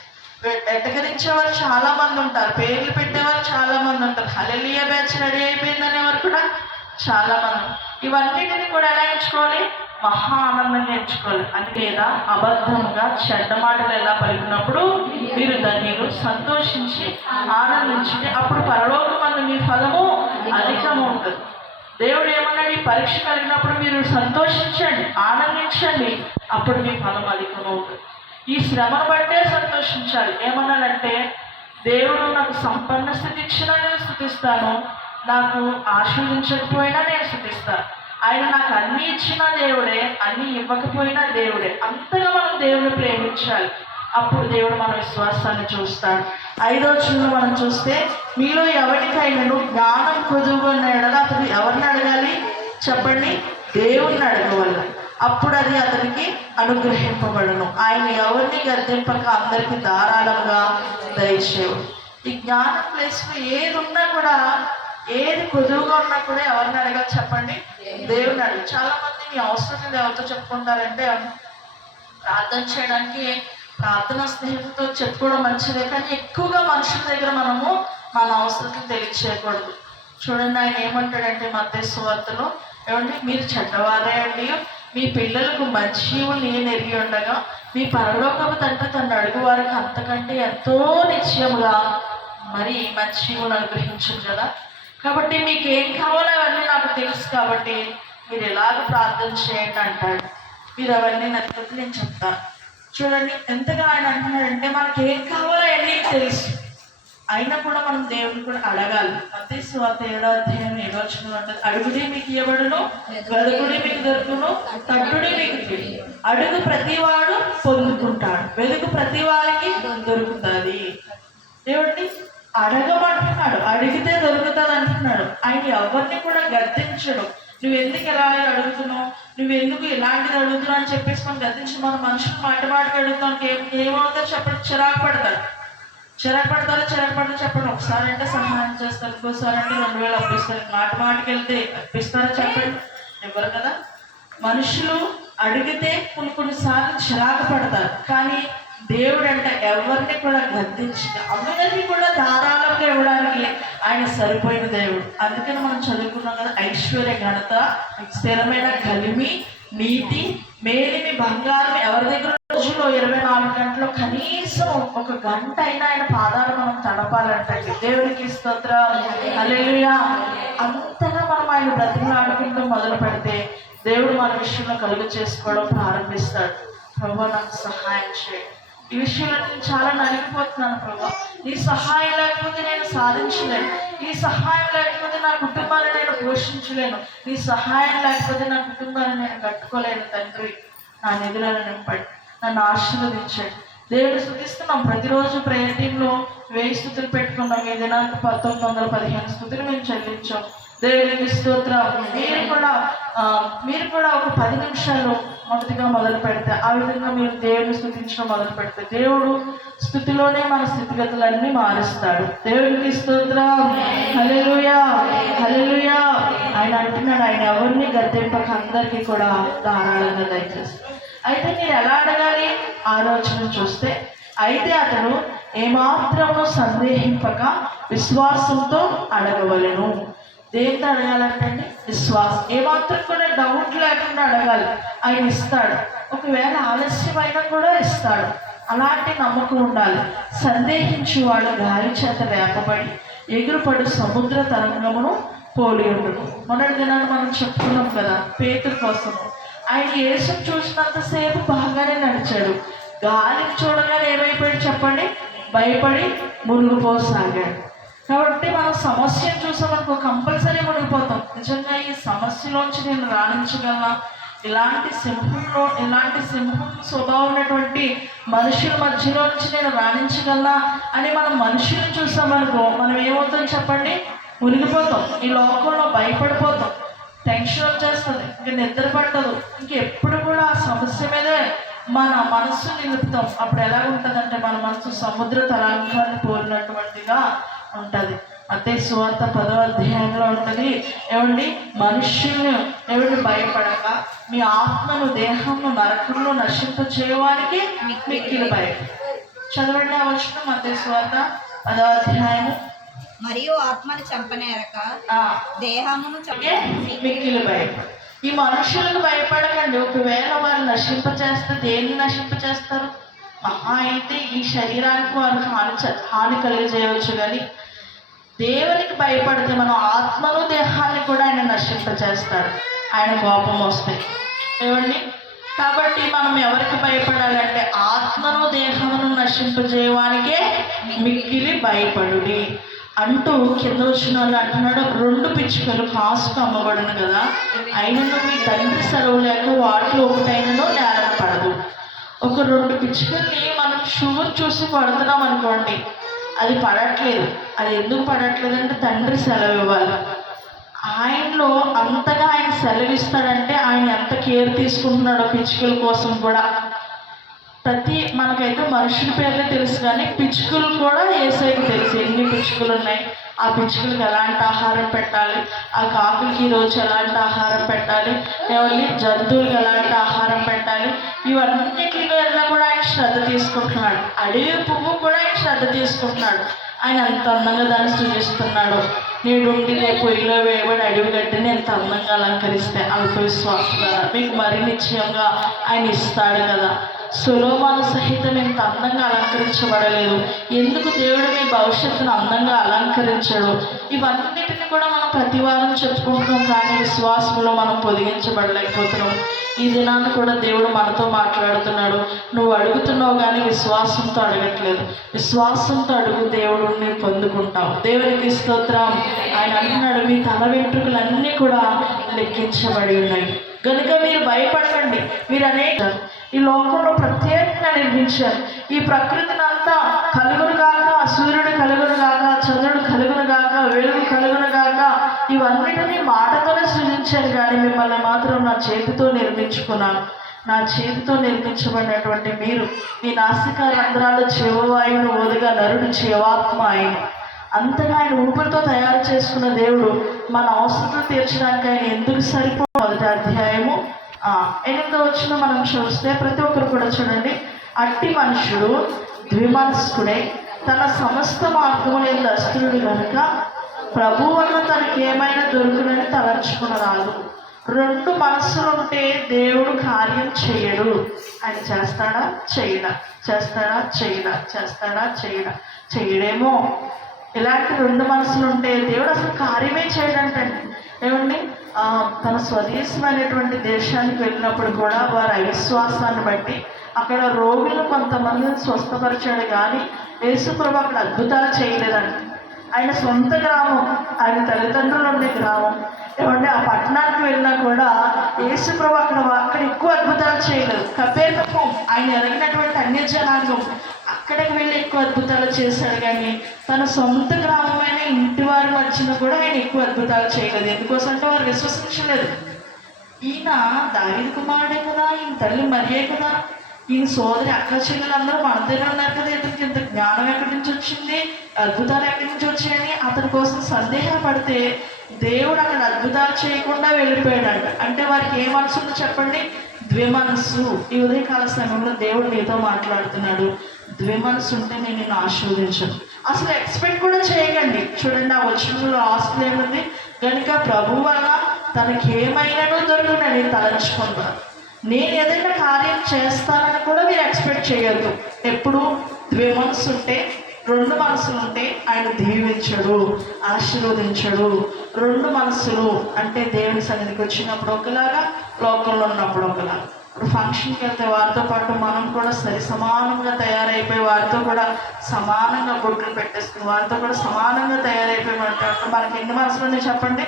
ఎటకరించేవారు చాలామంది ఉంటారు, పేర్లు పెట్టేవారు చాలామంది ఉంటారు, హల్లెలూయా బ్యాచ్ రెడీ అయిపోయిందనేవారు కూడా చాలామంది. ఇవన్నిటిని కూడా ఎలా ఎంచుకోవాలి, మహా ఆనందంగా ఎంచుకోవాలి. అందుకేదా అబద్ధంగా చెడ్డ మాటలు ఎలా పలికినప్పుడు మీరు ధన్యులు, సంతోషించి ఆనందించి అప్పుడు పరలోకమందు మీ ఫలము అధికము ఉంటుంది. దేవుడు ఏమన్నాడు, ఈ పరీక్ష కలిగినప్పుడు మీరు సంతోషించండి, ఆనందించండి, అప్పుడు మీ ఫలం అధికము ఉంటుంది. ఈ శ్రమను బట్టే సంతోషించాలి. ఏమన్నాడంటే, దేవుడు నాకు సంపన్న స్థితి ఇచ్చినా నేను స్థుతిస్తాను, నాకు ఆశీర్వదించకపోయినా నేను స్థుతిస్తాను. ఆయన నాకు అన్నీ ఇచ్చినా దేవుడే, అన్నీ ఇవ్వకపోయినా దేవుడే. అంతగా మనం దేవుడిని ప్రేమించాలి. అప్పుడు దేవుడు మన విశ్వాసాన్ని చూస్తాడు. 5వ వచనంలో మనం చూస్తే, మీలో ఎవరికైనాను జ్ఞానం కొదువుకున్న ఎడల అతను ఎవరిని అడగాలి చెప్పండి, దేవుణ్ణి అడగవల్ల, అప్పుడు అది అతనికి అనుగ్రహింపబడును. ఆయన ఎవరిని గద్దింపక అందరికీ ధారాళంగా దయచేవాడు. ఈ జ్ఞానం ప్లేస్లో ఏది ఉన్నా కూడా, ఏది కొదువుగా ఉన్నా కూడా ఎవరిని అడగాలి చెప్పండి, దేవుని అడగాలి. చాలా మంది మీ అవసరం ఎవరితో చెప్పుకుంటారంటే, ప్రార్థన చేయడానికి ప్రార్థన స్నేహితులతో చెప్పుకోవడం మంచిదే, కానీ ఎక్కువగా మనుషుల దగ్గర మనము మన అవసరం తెలియచేయకూడదు. చూడండి, ఆయన ఏమంటాడంటే మత్తయి సువార్తలో, ఏమండి మీరు చెడ్డవారే అండి, మీ పిల్లలకు మంచి నేను ఎరిగి ఉండగా మీ పరలోకపు తండ్రి తను అడుగు వారికి అంతకంటే ఎంతో నిశ్చయముగా మరి మంచి అనుగ్రహించదు కదా. కాబట్టి మీకు ఏం కావాలో అవన్నీ నాకు తెలుసు కాబట్టి మీరు ఎలాగ ప్రార్థన చేయండి అంటాడు. మీరు అవన్నీ నచ్చితే నేను చెప్తాను. చూడండి ఎంతగా ఆయన అంటున్నాడంటే మనకి ఏం కావాలో అవన్నీ తెలుసు, అయినా కూడా మనం దేవుని కూడా అడగాలి. మత్తయి సువార్త 7:7 అంటది, అడుగుడి మీకు ఇవ్వబడును, వెదుకుడి మీకు దొరుకును, తట్టుడి మీకు తెలియదు. అడుగు ప్రతివాడు పొందుకుంటాడు, వెదుకు ప్రతి వారికి దొరుకుతుంది. దేవుడిని అడగమంటున్నాడు, అడిగితే దొరుకుతుంది అంటున్నాడు. ఆయన ఎవరిని కూడా గద్దించడు. నువ్వెందుకు ఎలాగే అడుగుతున్నావు, నువ్వెందుకు ఇలాంటిది అడుగుతున్నావు అని చెప్పేసి మనం గద్దించి మన మనుషులు మాటకి అడుగుతానికి ఏమవుతుందో చెప్పండి, చిరాకు పడతారు చెప్పండి. ఒకసారి అంటే సహాయం చేస్తారు, ఇంకోసారి అంటే 2000 అప్పిస్తారు. మాటకి వెళ్తే అప్పిస్తారా చెప్పండి, ఇవ్వరు కదా. మనుషులు అడిగితే కొన్నిసార్లు చిరాకు పడతారు, కానీ దేవుడు అంటే ఎవరిని కూడా గద్దించి అందరికీ కూడా ధారాళంగా ఇవ్వడానికి ఆయన సరిపోయిన దేవుడు. అందుకని మనం చదువుకున్నాం కదా, ఐశ్వర్య, ఘనత, స్థిరమైన కలిమి, నీతి, మేలిమి, బంగారం ఎవరి దగ్గర. రోజులో 24 గంటలు కనీసం 1 గంట అయినా ఆయన పాదాలు మనం తడపాలంటే దేవునికి స్తోత్రం, హల్లెలూయా. అంతగా మనం ఆయన బ్రతిమలాడుకుంటూ మొదలు పెడితే దేవుడు మన విషయంలో కలుగు చేసుకోవడం ప్రారంభిస్తాడు. ప్రభు నాకు సహాయం చేయండి, ఈ విషయంలో నేను చాలా నలిగిపోతున్నాను ప్రభు, ఈ సహాయం లేకపోతే నేను సాధించలేను, ఈ సహాయం లేకపోతే నా కుటుంబాన్ని నేను పోషించలేను, ఈ సహాయం లేకపోతే నా కుటుంబాన్ని నేను కట్టుకోలేను. తండ్రి నా నిధులను నింపండి, నన్ను ఆశీర్వదించండి. దేవుడు స్తుతిస్తున్నాం. ప్రతిరోజు ప్రేయర్ టీంలో 1000 స్తుతులు పెట్టుకున్నాం. ఈ దినానికి 1915 స్తుతులు మేము చెల్లించాం. దేవునికి స్తోత్రం. మీరు కూడా ఒక 10 నిమిషాలు మొదటిగా మొదలు పెడితే, ఆ విధంగా మీరు దేవుని స్తుతించడం మొదలు పెడితే దేవుడు స్థుతిలోనే మన స్థితిగతులన్నీ మారుస్తాడు. దేవునికి స్తోత్రం, హల్లెలూయా, హల్లెలూయా. ఆయన అంటున్నాడు, ఆయన ఎవరిని గద్దెంపక అందరికీ కూడా ధారాళంగా దయచేస్తాడు. అయితే మీరు ఎలా అడగాలి ఆలోచన చూస్తే, అయితే అతను ఏమాత్రము సందేహింపక విశ్వాసంతో అడగవలెను. దేంతో అడగాలంటే విశ్వాసం, ఏమాత్రం కూడా డౌట్ లేకుండా అడగాలి. ఆయన ఇస్తాడు, ఒకవేళ ఆలస్యమైనా కూడా ఇస్తాడు. అలాంటి నమ్మకం ఉండాలి. సందేహించువాడు గాలి చేత రేపబడి ఎగురుపడు సముద్ర తరంగమును పోలి ఉండడు. మొన్నటి దినాన్ని మనం చెప్పుకున్నాం కదా పేతురు కోసము. ఆయన యేసును చూసినంతసేపు బాగానే నడిచాడు, గాలిని చూడగానే ఏమైపోయాడు చెప్పండి, భయపడి మునిగిపోసాగాడు. కాబట్టి మనం సమస్యను చూసామనుకో కంపల్సరీ మునిగిపోతాం. నిజంగా ఈ సమస్యలోంచి నేను రాణించగలనా, ఇలాంటి సింహం స్వభావం ఉన్నటువంటి మనుషుల మధ్యలో నుంచి నేను రాణించగలనా అని మనం మనుషులను చూసామనుకో మనం ఏమవుతాం చెప్పండి, మునిగిపోతాం. ఈ లోకంలో భయపడిపోతాం, టెన్షన్ వచ్చేస్తుంది, ఇంక నిద్ర పట్టదు, ఇంకెప్పుడు కూడా ఆ సమస్య మీదే మన మనస్సు నిలుపుతాం. అప్పుడు ఎలా ఉంటుందంటే మన మనసు సముద్ర తరంగాన్ని పోలినటువంటిగా ఉంటుంది. మత్తయి సువార్త 10వ అధ్యాయంలో ఉంటుంది, ఏమండి మనుష్యులను భయపడక మీ ఆత్మను దేహంను నరకంలో నశింప చేయడానికి మిక్కిలి భయం. చదవండి ఆ వచనం, మత్తయి సువార్త 10వ అధ్యాయము. మరియు ఆత్మను చంపనేరక దేహమును మిక్కిలి భయం. ఈ మనుషులకు భయపడకండి. ఒకవేళ వారు నశింపచేస్తే దేన్ని నశింపచేస్తారు? మహా అయితే ఈ శరీరానికి వారు హాని కలిగజేయవచ్చు, కానీ దేవునికి భయపడితే మనం ఆత్మను దేహాన్ని కూడా ఆయన నశింపచేస్తాడు, ఆయన కోపం వస్తాయి. ఏమండి, కాబట్టి మనం ఎవరికి భయపడాలంటే ఆత్మను దేహమును నశింపజేయడానికే మిక్కిలి భయపడుడి అంటూ కింద వచ్చిన వాళ్ళు అంటున్నాడు, 2 పిచ్చుకలు కాసుకు అమ్మబడును కదా, అయినను మీ తండ్రి సెలవు లేక వాటిలో ఒకటైనను నేల పడదు. ఒక 2 పిచ్చుకల్ని మనం షూర్ చూసి పడుతున్నాం అనుకోండి, అది పడట్లేదు. అది ఎందుకు పడట్లేదు అంటే తండ్రి సెలవు ఇవ్వాలి. ఆయనలో అంతగా ఆయన సెలవిస్తాడంటే ఆయన ఎంత కేర్ తీసుకుంటున్నాడో పిచ్చుకల కోసం కూడా. మనకైతే మనుషుల పేర్లే తెలుసు, కానీ పిచ్చుకలు కూడా యేసయ్యకి తెలుసు ఎన్ని పిచ్చుకలు ఉన్నాయి, ఆ పిచ్చుకలకు ఎలాంటి ఆహారం పెట్టాలి, ఆ కాకులకి ఈరోజు ఎలాంటి ఆహారం పెట్టాలి, ఎవరి జంతువులకు ఎలాంటి ఆహారం పెట్టాలి, ఇవన్నిటిలో కూడా ఆయన శ్రద్ధ తీసుకుంటున్నాడు. అడవి పువ్వు కూడా ఆయన శ్రద్ధ తీసుకుంటున్నాడు. ఆయన అంత అందంగా దాన్ని సృజిస్తున్నాడు. నేడుండి పొయ్యిలో వేయబడి అడవి గడ్డిని ఎంత అందంగా అలంకరిస్తే అల్ప విశ్వాసం కదా మీకు మరి నిశ్చయంగా ఆయన ఇస్తాడు కదా. సొలొమోను సహితం ఇంత అందంగా అలంకరించబడలేదు. ఎందుకు దేవుడు మీ భవిష్యత్తును అందంగా అలంకరించడు? ఇవన్నిటిని కూడా మనం ప్రతి వారం చెప్పుకుంటున్నాం, కానీ విశ్వాసంలో మనం పొదిగించబడలేకపోతున్నాం. ఈ దినాన్ని కూడా దేవుడు మనతో మాట్లాడుతున్నాడు. నువ్వు అడుగుతున్నావు కానీ విశ్వాసంతో అడగట్లేదు. విశ్వాసంతో అడుగు, దేవుడిని పొందుకుంటావు. దేవునికి స్తోత్రం. ఆయన అంటున్నాడు, మీ తల వెంట్రుకలన్నీ కూడా లెక్కించబడి ఉన్నాయి కనుక మీరు భయపడకండి. మీరు ఈ లోకంలో ప్రత్యేకంగా నిర్మించారు. ఈ ప్రకృతిని అంతా కలుగును గాక, సూర్యుడు కలుగును గాక, చంద్రుడు కలుగును గాక, వెలుగు కలుగును గాక, ఇవన్నిటినీ మాటతోనే సృజించారు. కానీ మిమ్మల్ని మాత్రం నా చేతితో నిర్మించుకున్నాను. నా చేతితో నిర్మించబడినటువంటి మీరు, మీ నాసిక రంధ్రాలు జీవవాయువును ఓదుగా నరుడు జీవాత్మ ఆయన. అంతగా ఆయన ఊపిరితో తయారు చేసుకున్న దేవుడు మన అవసరం తీర్చడానికి ఆయన ఎందుకు సరిపో. మొదటి అధ్యాయము 8వ వచనం మనం చూస్తే, ప్రతి ఒక్కరు కూడా చూడండి. అట్టి మనుషుడు ద్విమనస్కుడై తన సమస్త మార్గములందు అస్థిరుడు కనుక ప్రభు వల్ల తనకి ఏమైనా దొరుకునని తలంచుకునరాదు. రెండు మనస్సులు ఉంటే దేవుడు కార్యం చేయడు. ఆయన చేస్తాడా చేయడా, చేస్తాడా చేయడా, చేస్తాడా చేయడా, చేయడేమో. ఇలాంటి రెండు మనసులు ఉంటే దేవుడు అసలు కార్యమే చేయడంటండి. ఏమండి, తన స్వదేశమైనటువంటి దేశానికి వెళ్ళినప్పుడు కూడా వారి అవిశ్వాసాన్ని బట్టి అక్కడ రోగులు కొంతమందిని స్వస్థపరిచాడు, కానీ యేసుప్రభు అక్కడ అద్భుతాలు చేయలేదండి. ఆయన సొంత గ్రామం, ఆయన తల్లిదండ్రులు ఉండే గ్రామం. ఏమంటే ఆ పట్టణానికి వెళ్ళినా కూడా యేసుప్రభు అక్కడ ఎక్కువ అద్భుతాలు చేయలేదు. కపెర్నహూము ఆయన ఎరిగినటువంటి అన్య జనాంగం, అక్కడికి వెళ్ళి ఎక్కువ అద్భుతాలు చేశాడు. కానీ తన సొంత గ్రామమైన ఇంటి వారు వచ్చినా కూడా ఆయన ఎక్కువ అద్భుతాలు చేయలేదు. ఎందుకోసంటే వారు విశ్వసించలేదు. ఈయన దావీదు కుమారుడే కదా, ఈయన తల్లి మరియే కదా, ఈయన సోదరి అక్క చెల్లెలందరూ మన దగ్గర ఉన్నారు కదా, ఇతనికి ఇంత జ్ఞానం ఎక్కడి నుంచి వచ్చింది, అద్భుతాలు ఎక్కడి నుంచి వచ్చాయని అతని కోసం సందేహపడితే దేవుడు అక్కడ అద్భుతాలు చేయకుండా వెళ్ళిపోయాడంట. అంటే వారికి ఏ మనసు ఉందో చెప్పండి? ద్విమనస్సు. ఈ ఉదయకాల సమయంలో దేవుడు నీతో మాట్లాడుతున్నాడు. ద్విమనస్సు ఉంటే నేను నిన్ను ఆశీర్వదించను. అసలు ఎక్స్పెక్ట్ కూడా చేయకండి. చూడండి, ఆ వచనంలో ఆస్తులు ఏముంది? కనుక ప్రభు వల్ల తనకి ఏమైనానో దొరుకునని తలంచుకుంటారు. నేను ఏదైనా కార్యం చేస్తానని కూడా మీరు ఎక్స్పెక్ట్ చేయొద్దు. ఎప్పుడు ద్విమనస్సు ఉంటే, రెండు మనసులు ఉంటే ఆయన దీవించడు, ఆశీర్వదించడు. రెండు మనసులు అంటే దేవుని సన్నిధికి వచ్చినప్పుడు ఒకలాగా, లోకంలో ఉన్నప్పుడు ఒకలాగా. ఇప్పుడు ఫంక్షన్కి వెళ్తే వారితో పాటు మనం కూడా సరి సమానంగా తయారైపోయి వారితో కూడా సమానంగా బొట్లు పెట్టేసుకుని వారితో కూడా సమానంగా తయారైపోయినట్టు మనకి ఎన్ని మనసులు ఉన్నాయి చెప్పండి?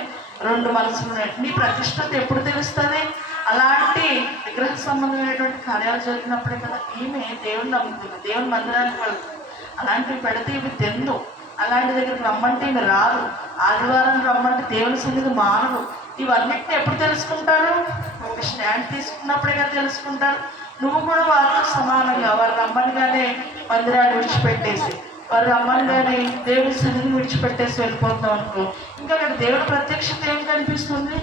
రెండు మనసులు ఉన్నాయి. నీ ప్రతిష్టత ఎప్పుడు తెలుస్తుంది? అలాంటి విగ్రహ సంబంధమైనటువంటి కార్యాలు జరిగినప్పుడే కదా. ఈమె దేవుని నమ్ముతుంది, దేవుని మందిరానికి వెళ్తుంది. అలాంటివి పెడితే ఇవి తెందు. అలాంటి దగ్గరికి రమ్మంటే ఇవి రాదు. ఆదివారం రమ్మంటే దేవుని సన్నిధి మానవు. ఇవన్నిటిని ఎప్పుడు తెలుసుకుంటారు? ఒక స్టాండ్ తీసుకున్నప్పుడే కదా తెలుసుకుంటారు. నువ్వు కూడా వారితో సమానంగా వారు రమ్మనిగానే మందిరాన్ని విడిచిపెట్టేసి, వారు రమ్మనిగానే దేవుని సన్నిధిని విడిచిపెట్టేసి వెళ్ళిపోతాం అనుకో, ఇంకా అక్కడ దేవుడి ప్రత్యక్షత ఏం కనిపిస్తుంది?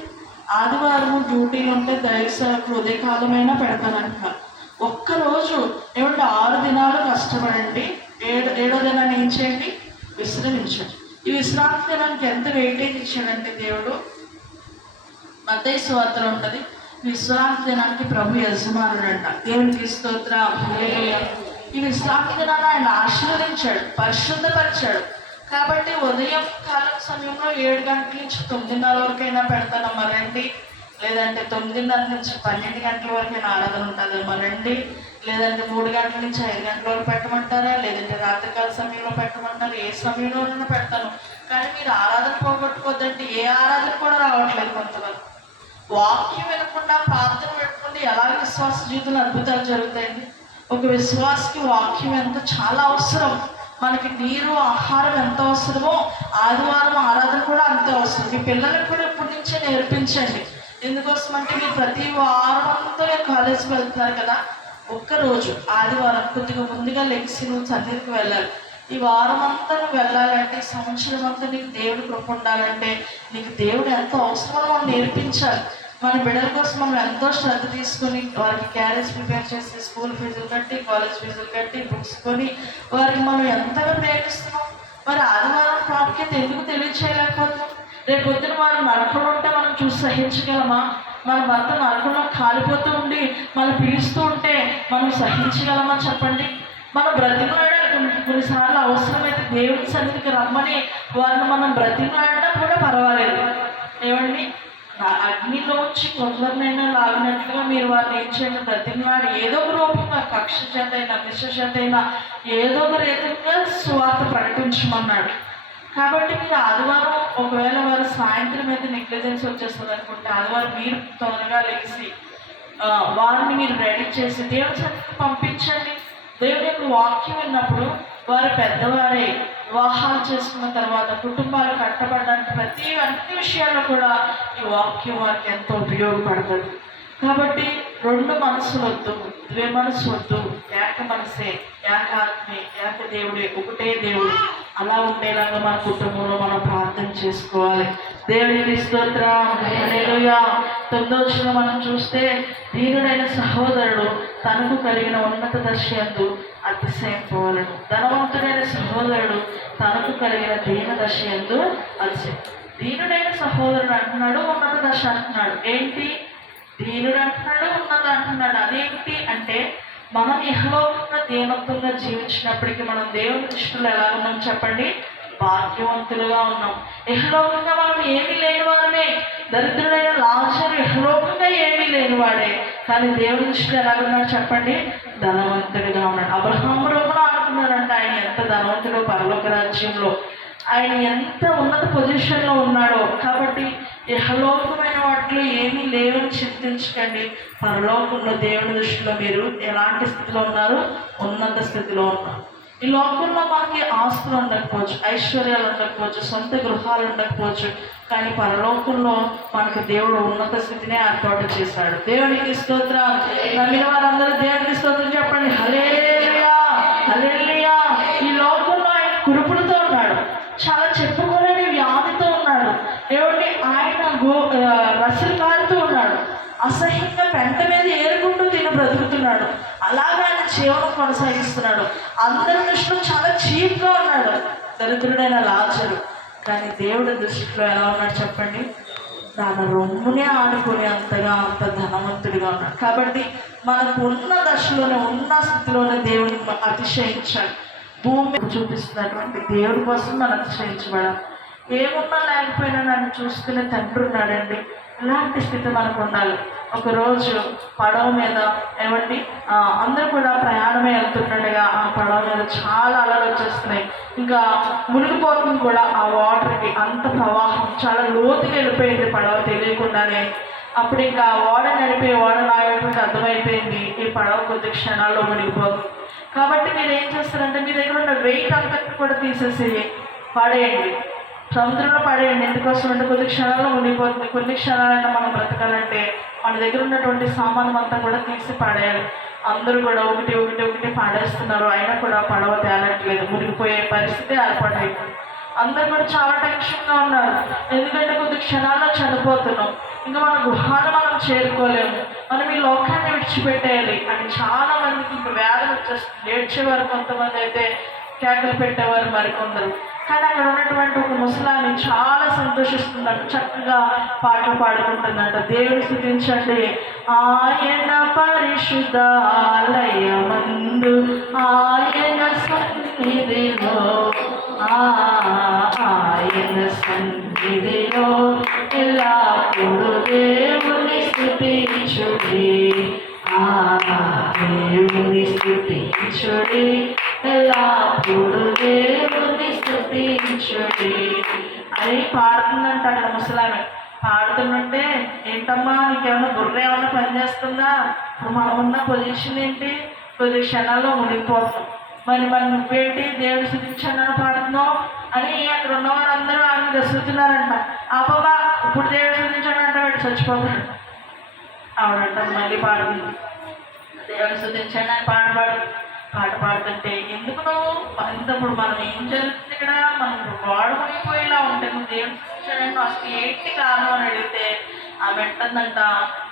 ఆదివారం డ్యూటీలు ఉంటే దైవసేవకులు ఉదయకాలమైనా పెడతానంట. ఒక్కరోజు ఏమంటే 6 దినాలు కష్టపడండి, ఏడో దినాన్ని ఏం చేయండి? విశ్రమించండి. ఈ విశ్రాంతి దినానికి ఎంత వెయిటేజ్ ఇచ్చాడంటే దేవుడు, మత్తయి సువార్తలో ఉంటుంది, విశ్రాంతి దినానికి ప్రభు యజమానుడు అంట. దేవునికి స్తోత్రం. ఈ విశ్రాంతి దినాన్ని ఆయన ఆశీర్వదించాడు, పరిశుద్ధపరిచాడు. కాబట్టి ఉదయం కాలం సమయంలో 7 గంటల నుంచి 9:30 వరకైనా పెడతానమ్మా రండి, లేదంటే 9:30 నుంచి 12 గంటల వరకైనా ఆరాధన ఉంటుందమ్మా రండి, లేదంటే 3 గంటల నుంచి 5 గంటల వరకు పెట్టమంటారా, లేదంటే రాత్రికాల సమయంలో పెట్టమంటారా, ఏ సమయంలోనైనా పెడతాను. కానీ మీరు ఆరాధన పోగొట్టుకోద్దంటే ఏ ఆరాధన కూడా రావట్లేదు. కొంతవరకు వాక్యం వినకుండా ప్రార్థన పెట్టుకుంటే ఎలా విశ్వాస జీవితంలో అద్భుతాలు జరుగుతాయండి? ఒక విశ్వాసకి వాక్యం ఎంత చాలా అవసరం. మనకి నీరు, ఆహారం ఎంత అవసరమో ఆదివారం ఆరాధన కూడా అంతే అవసరం. మీ పిల్లలకు కూడా ఇప్పటి నుంచే నేర్పించండి. ఎందుకోసం అంటే మీరు ప్రతి వారం అంతా మీరు కాలేజీకి వెళ్తున్నారు కదా, ఒక్కరోజు ఆదివారం కొద్దిగా ముందుగా లెగిసి నువ్వు సన్నిధికి వెళ్ళాలి. ఈ వారం అంతా నువ్వు వెళ్ళాలంటే, ఈ సంవత్సరం అంతా నీకు దేవుడు కృప ఉండాలంటే నీకు దేవుడు ఎంతో అవసరమో మనం నేర్పించాలి. మన బిడ్డల కోసం మనం ఎంతో శ్రద్ధ తీసుకొని వారికి క్యారేజ్ ప్రిపేర్ చేసి, స్కూల్ ఫీజులు కట్టి, కాలేజ్ ఫీజులు కట్టి, బుక్స్ కొని వారికి మనం ఎంతగా ప్రేమిస్తున్నాం. మరి ఆదివారం ప్రాముఖ్యత ఎందుకు తెలియచేయలేకపోతున్నాం? రేపు పొద్దున వారు నడపడం ఉంటే మనం చూసి సహించగలమా? మన భర్త నరకంలో కాలిపోతూ ఉండి మనం పిలుస్తూ ఉంటే మనం సహించగలమా చెప్పండి? మనం బ్రతిమలాడాలి. కొన్నిసార్లు అవసరమైతే దేవుని సన్నిధికి రమ్మని వారిని మనం బ్రతిమలాడినా కూడా పర్వాలేదు. ఏమండి, అగ్నిలోంచి కొందరినైనా లాగినట్లుగా మీరు వారిని ఏం చేయండి, బ్రతిమలాడి ఏదో ఒక రూపంగా కక్ష చేతైనా విష చేతైనా ఏదో ఒక రీతిగా సువార్త ప్రకటించమన్నాడు. కాబట్టి మీరు ఆదివారం ఒకవేళ వారు సాయంత్రం అయితే నెగ్లిజెన్స్ వచ్చేస్తుంది అనుకుంటే ఆదివారం మీరు త్వరగా లేచి వారిని మీరు రెడీ చేసి దేవుని సన్నిధికి పంపించండి. దేవుని యొక్క వాక్యం విన్నప్పుడు వారు పెద్దవారే వివాహాలు చేసుకున్న తర్వాత కుటుంబాలు కట్టబడడానికి అన్ని విషయాల్లో కూడా ఈ వాక్యం వారికి ఎంతో ఉపయోగపడుతుంది. కాబట్టి రెండు మనసులు వద్దు, ద్వే మనసు వద్దు, ఏక మనసే, ఏకాత్మే, ఏక దేవుడే, ఒకటే దేవుడు. అలా ఉండేలాగా మన కుటుంబంలో మనం ప్రార్థన చేసుకోవాలి. దేవునికి స్తోత్రం. హల్లెలూయా. 9వ వచనం మనం చూస్తే, దీనుడైన సహోదరుడు తనకు కలిగిన ఉన్నత దశ యందు అతిశయింపవలెను. ధనవంతుడైన సహోదరుడు తనకు కలిగిన దీన దశ యందు అతిశయం. దీనుడైన సహోదరుడు అంటున్నాడు, ఉన్నత దశ అంటున్నాడు. ఏంటి? దీనుడు అంటున్నాడు, ఉన్నత అంటున్నాడు. అదేంటి అంటే మనం ఇహలోకంగా దీనత్వంగా జీవించినప్పటికీ మనం దేవుని దృష్టిలో ఎలా ఉన్నాం చెప్పండి? భాగ్యవంతులుగా ఉన్నాం. ఇహలోకంగా మనం ఏమీ లేని వారమే. దరిద్రుడైన లాజరు ఇహలోకంగా ఏమీ లేనివాడే, కానీ దేవుని దృష్టిలో ఎలా ఉన్నాడు చెప్పండి? ధనవంతుడిగా ఉన్నాడు. అబ్రహాములో కూడా అనుకున్నారంట ఆయన ఎంత ధనవంతుడో పరలోక రాజ్యంలో, ఆయన ఎంత ఉన్నత పొజిషన్లో ఉన్నాడో. కాబట్టి ఇహలోకమైన వాటిలో ఏమీ లేవని చింతించకండి. పరలోకంలో దేవుని దృష్టిలో మీరు ఎలాంటి స్థితిలో ఉన్నారు? ఉన్నత స్థితిలో ఉన్నారు. ఈ లోకంలో మనకి ఆస్తులు ఉండకపోవచ్చు, ఐశ్వర్యాలు ఉండకపోవచ్చు, సొంత గృహాలు ఉండకపోవచ్చు, కానీ పరలోకంలో మనకు దేవుడు ఉన్నత స్థితినే ఏర్పాటు చేశాడు. దేవునికి స్తోత్రం. నమ్మిన వారందరూ దేవునికి స్తోత్రం చెప్పండి. హల్లెలూయా, హల్లెలూయా. ఈ లోకంలో ఆయన కురుపులతో ఉన్నాడు, చాలా చెప్పుకోలేని వ్యాధితో ఉన్నాడు. ఏమంటే ఆయన రసలు కారుతూ ఉన్నాడు, అసహ్యంగా పెంట మీద ఏరుకుంటూ బ్రతుకుతున్నాడు. అలాగే ఆయన జీవనం కొనసాగిస్తున్నాడు. అందరి దృష్టిలో చాలా చీప్గా ఉన్నాడు దరిద్రుడైన లాజరు. కానీ దేవుడి దృష్టిలో ఎలా ఉన్నాడు చెప్పండి? తన రొమ్మునే ఆడుకునే అంతగా అంత ధనవంతుడిగా ఉన్నాడు. కాబట్టి మనకు ఉన్న దశలోనే ఉన్న స్థితిలోనే దేవుని అతిశయించాలి. భూమి చూపిస్తున్నటువంటి దేవుడి కోసం మనం అతిశయించబడాలి. ఏమున్నా లేకపోయినా నన్ను చూసుకునే తండ్రి ఉన్నాడండి. ఇలాంటి స్థితి మనకు ఉండాలి. ఒకరోజు పడవ మీద ఏమండి అందరూ కూడా ప్రయాణమే వెళ్తుండగా ఆ పడవ మీద చాలా అలలు వచ్చేస్తున్నాయి. ఇంకా మునిగిపోతుంది కూడా ఆ వాటర్కి. అంత ప్రవాహం చాలా లోతుగా వెళ్ళిపోయింది పడవ తెలియకుండానే. అప్పుడు ఇంకా ఓడ నడిపే ఓడ నాయకుడికి అర్థమైపోయింది ఈ పడవ కొద్ది క్షణాల్లో మునిగిపోతుంది. కాబట్టి మీరు ఏం చేస్తారంటే మీ దగ్గర ఉన్న వెయిట్ అంతటి కూడా తీసేసి పడేయండి, సముద్రంలో పడేయండి. ఎందుకోసం అంటే కొద్ది క్షణాల్లో మునిగిపోతుంది. కొన్ని క్షణాలైనా మనం బ్రతకాలంటే మన దగ్గర ఉన్నటువంటి సామానం అంతా కూడా తీసి పడేయాలి. అందరూ కూడా ఒకటి ఒకటి ఒకటి పడేస్తున్నారు, అయినా కూడా పడవ తేలట్లేదు, మునిగిపోయే పరిస్థితి ఏర్పాటైపోయింది. అందరూ కూడా చాలా టెన్షన్గా ఉన్నారు. ఎందుకంటే కొద్ది క్షణాల్లో చనిపోతున్నాం, ఇంకా మన గృహాన్ని మనం చేరుకోలేము, మనం ఈ లోకాన్ని విడిచిపెట్టేయాలి అని చాలా మందికి ఇంకా వ్యాధులు వచ్చేస్తుంది. ఏడ్చేవారు కొంతమంది, అయితే కేకలు పెట్టేవారు మరికొందరు. కానీ అక్కడ ఉన్నటువంటి ఒక ముసలాన్ని చాలా సంతోషిస్తున్నారు, చక్కగా పాటలు పాడుకుంటుందంట. దేవుని స్థుతించండి. ఆయన పరిశుద్ధ ఆలయమందు ఆయన సన్నిధిలో, ఆయన సన్నిధిలో ఎల్లప్పుడూ దేవుని స్తుతించుడి, దేవుని స్తుతించుడి, ఎల్లప్పుడూ దేవుని స్తుతించుడి అని పాడుతుందంట అక్కడ ముసలామె. పాడుతుంటే ఏంటమ్మా నీకేమన్నా బుర్ర ఏమన్నా పనిచేస్తుందా? ఇప్పుడు మనం ఉన్న పొజిషన్ ఏంటి? కొద్ది క్షణాల్లో మునిగిపోతాం. మరి నువ్వేంటి దేవుని స్తుతించాలని పాడుతున్నావు అని అక్కడ ఉన్నవారు అందరూ ఆమె గసుతున్నారంట. ఆపమ్మా ఇప్పుడు దేవుని స్తుతించాడంట, వాడు చచ్చిపోతాడు. ఆవిడంట మళ్ళీ పాడుతుంది, దేవుని స్తుతించాడు అని పాట పాడుతుంటే ఎందుకు నువ్వు ఇంతప్పుడు మనం ఏం జరుగుతుంది ఇక్కడ? మనం వాడు మునిగిపోయేలా ఉంటే నువ్వు దేవుని స్తుతించాడంటే అసలు ఏంటి కారణం అని అడిగితే ఆ వెంటనంట,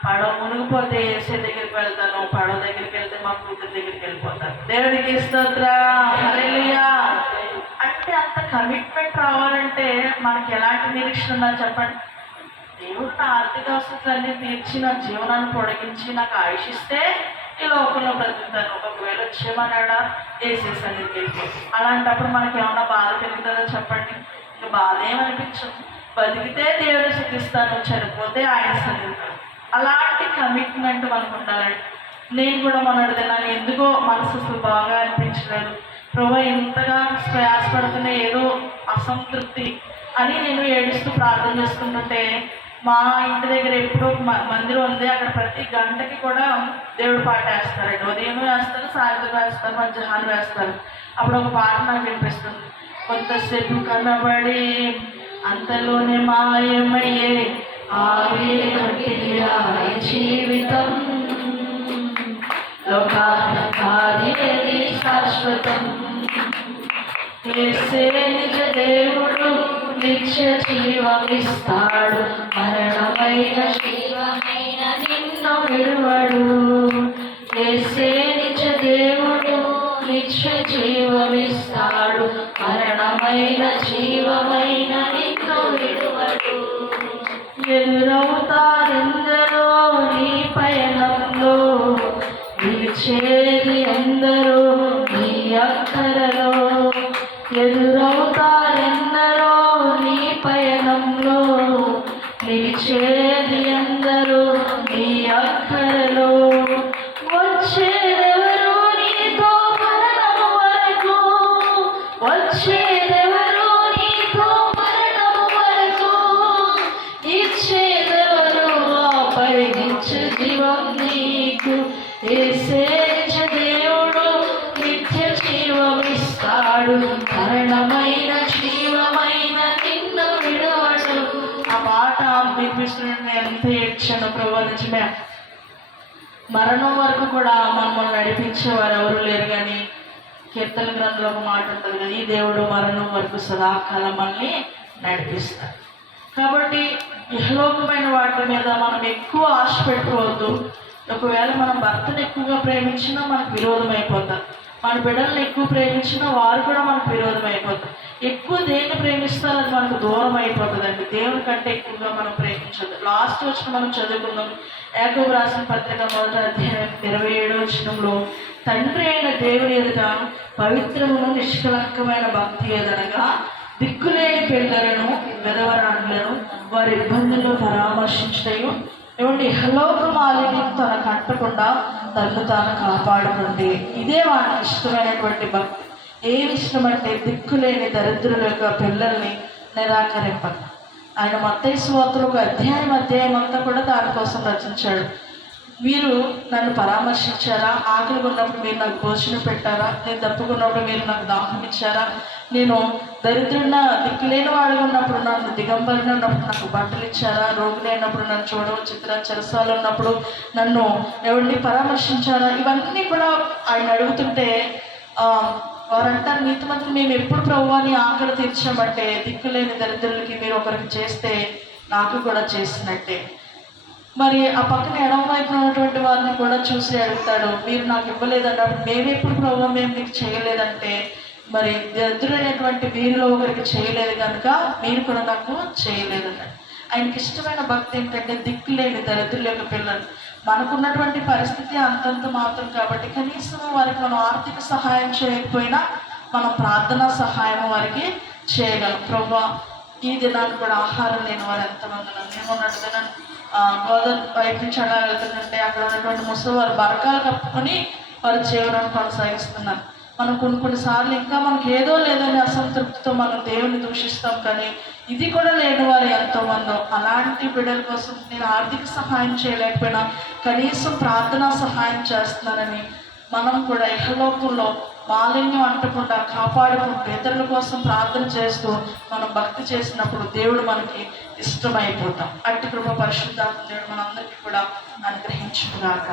పడవ మునిగిపోతే ఏసే దగ్గరికి వెళ్తాను, పడవ దగ్గరికి వెళ్తే మా కూతురు దగ్గరికి వెళ్ళిపోతాను. దేవునికి స్తోత్రం. హల్లెలూయా. అంటే అంత కమిట్మెంట్ రావాలంటే మనకి ఎలాంటి నిరీక్షణ ఉందని చెప్పండి? దేవుడు నా ఆర్థిక అవసరాలన్నీ తీర్చి నా జీవనాన్ని పొడిగించి నాకు ఆయుష్ ఇస్తే ఈ లోకంలో బ్రతుకుతాను. ఒకవేళ వచ్చేమన్నాడా వేసేసాను వెళ్ళి. అలాంటప్పుడు మనకి ఏమన్నా బాధ కలుగుతుందో చెప్పండి? ఇంకా బాధ ఏమనిపించదు. బతికితే దేవుడు శుద్ధిస్తాను, చనిపోతే ఆయన సన్నిధిస్తాను. అలాంటి కమిట్మెంట్ మనకు ఉండాలండి. నేను కూడా మొన్నటిది నాకు ఎందుకో మనసు అసలు బాగా అనిపించలేదు. ప్రభు ఇంతగా ప్రయాసపడుతున్న ఏదో అసంతృప్తి అని నేను ఏడుస్తూ ప్రార్థన చేసుకుంటుంటే మా ఇంటి దగ్గర ఎప్పుడూ మందిరం ఉంది. అక్కడ ప్రతి గంటకి కూడా దేవుడు పాట వేస్తారండి. ఉదయం వేస్తారు, సాయంత్రం వేస్తారు, మధ్యాహ్నం వేస్తారు. అప్పుడు ఒక పాట నాకు వినిపిస్తుంది. కొంతసేపు కనబడి అంతలోనే మాయమయ్యే ఆవే జీవితం లోకాది శాశ్వతం. యేసే నిజ దేవుడు నిత్య జీవమిస్తాడు, మరణమైన జీవమైన నిన్ను విడువడు. యేసే నిజ దేవుడు నిత్య జీవమిస్తాడు, మరణమైన జీవమైన నిన్ను విడువడు. ఎదురవుతారెందరో నీ పయనంలో, నిలిచేది ఎందరో నీ అక్కరలో. ఎదురవుతారెందరో నీ పయనంలో, నిలిచేది ఎందరో నీ అక్కరలో. వచ్చేదెవరు నీతో మరణము వరకు, వచ్చేదెవరు నీతో మరణము వరకు, ఇచ్చేదెవరు ఆపై నిత్య జీవం నీకు. యేసే నిజ దేవుడు నిత్య జీవమిస్తాడు, మరణమైన జీవమైన నిన్ను విడవడు. ఆ పాట వినిపిస్తుంటే ఎంత ఏడ్చాను ప్రభు. నిజమే, మరణం వరకు కూడా మమ్మల్ని నడిపించేవారు ఎవరు లేరు. కానీ కీర్తన గ్రంథంలో ఒక మాట ఉంటుంది కదా, ఈ దేవుడు మరణం వరకు సదాకాలం మనల్ని నడిపిస్తాడు. కాబట్టి ఇహలోకమైన వాటి మీద మనం ఎక్కువ ఆశ పెట్టుకోవద్దు. ఒకవేళ మనం భర్తను ఎక్కువగా ప్రేమించినా మనకు విరోధం అయిపోతారు. మన బిడ్డలను ఎక్కువ ప్రేమించినా వారు కూడా మనకు విరోధం అయిపోతారు. ఎక్కువ దేన్ని ప్రేమిస్తారో అది మనకు దూరం అయిపోతుందండి. దేవుని కంటే ఎక్కువగా మనం ప్రేమించదు. లాస్ట్ వచ్చిన మనం చదువుకున్నాం యాకోబు రాసిన పత్రిక 1వ అధ్యాయం 27వ వచనంలో, తండ్రి అయిన దేవుని ఎదుట పవిత్రమును నిష్కలంకమైన భక్తి ఏదనగా దిక్కులేని పిల్లలను విధవరాండ్లను వారి ఇబ్బందులను పరామర్శించటయు. ఏమంటే ఇహలోక మాలిన్యం తనకు అంటకుండా తనను తాను కాపాడుకుంటే ఇదే వారికి ఇష్టమైనటువంటి భక్తి. ఏమి ఇష్టం అంటే దిక్కులేని దరిద్రుల యొక్క పిల్లల్ని నిరాకరింపక. ఆయన మత్తయి సువార్తలో ఒక అధ్యాయం అంతా కూడా దానికోసం రచించాడు. మీరు నన్ను పరామర్శించారా? ఆకలిగా ఉన్నప్పుడు మీరు నాకు భోజనం పెట్టారా? నేను తప్పుకున్నప్పుడు మీరు నాకు దాహం ఇచ్చారా? నేను దరిద్రున్న దిక్కులేని వాడిగా ఉన్నప్పుడు నన్ను దిగంబరిన ఉన్నప్పుడు నాకు బట్టలు ఇచ్చారా? రోగులు అయినప్పుడు నన్ను చూడవచ్చు, చెరసాలు ఉన్నప్పుడు నన్ను ఎవరిని పరామర్శించారా? ఇవన్నీ కూడా ఆయన అడుగుతుంటే వారంటారు, నీతిమంతులు మేము ఎప్పుడు ప్రభువాని ఆకలి తీర్చామంటే దిక్కులేని దరిద్రులకి మీరు ఒకరికి చేస్తే నాకు కూడా చేసినట్టే. మరి ఆ పక్కన ఎడమ వైపున ఉన్నటువంటి వారిని కూడా చూసి అడుగుతాడు, మీరు నాకు ఇవ్వలేదన్నప్పుడు మేమెప్పుడు ప్రభు మేము మీకు చేయలేదంటే మరి దరిద్రులైనటువంటి వీరిలో ఒకరికి చేయలేదు కనుక మీరు కూడా నాకు చేయలేదన్నాడు. ఆయనకి ఇష్టమైన భక్తి ఏంటంటే దిక్కులేని దరిద్రుల యొక్క పిల్లలు. మనకున్నటువంటి పరిస్థితి అంతంత మాత్రం కాబట్టి కనీసం వారికి మనం ఆర్థిక సహాయం చేయకపోయినా మనం ప్రార్థనా సహాయం వారికి చేయగలం. ప్రభు ఈ దినాన్ని కూడా ఆహారం లేని వారు ఎంతమంది ఉన్నారు. మేము ఉన్నట్టు దినం గోదావరి వైపు నుంచి అలా వెళ్తుందంటే అక్కడ ఉన్నటువంటి ముసలి వారు బరకాలు కప్పుకొని వారి జీవనాన్ని కొనసాగిస్తున్నారు. మనం కొన్నిసార్లు ఇంకా మనకు ఏదో లేదని అసంతృప్తితో మనం దేవుని దూషిస్తాం. కానీ ఇది కూడా లేని వారు ఎంతోమందో. అలాంటి బిడ్డల కోసం నేను ఆర్థిక సహాయం చేయలేకపోయినా కనీసం ప్రార్థనా సహాయం చేస్తున్నానని మనం కూడా ఇహలోకంలో మాలిన్యం అంటకుండా కాపాడుకుంటూ ఇతరుల కోసం ప్రార్థన చేస్తూ మనం భక్తి చేసినప్పుడు దేవుడు మనకి ఇష్టమైపోతాం. అట్టి కృప పరిశుద్ధాత్మ దేవుడు మనందరికీ కూడా అనుగ్రహించుగాక.